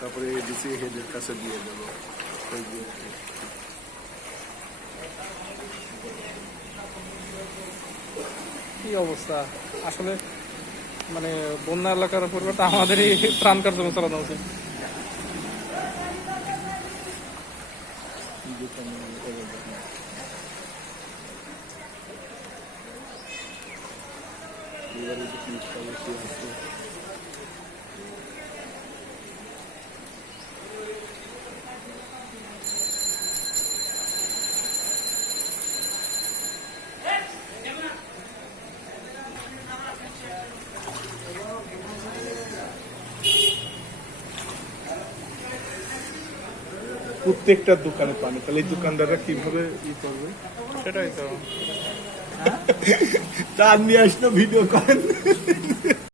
তারপরে এডিসি হেডের কাছে দিয়ে দেবো। কি অবস্থা আসলে, মানে বন্যা এলাকার পরিবর্তে আমাদেরই ত্রাণ কার্যক্রম চালানো উচিত। প্রত্যেকটা দোকানে পানি, তাহলে এই দোকানদাররা কিভাবে ই করবে? সেটাই তো। চার নিয়ে আসলো, ভিডিও করেন।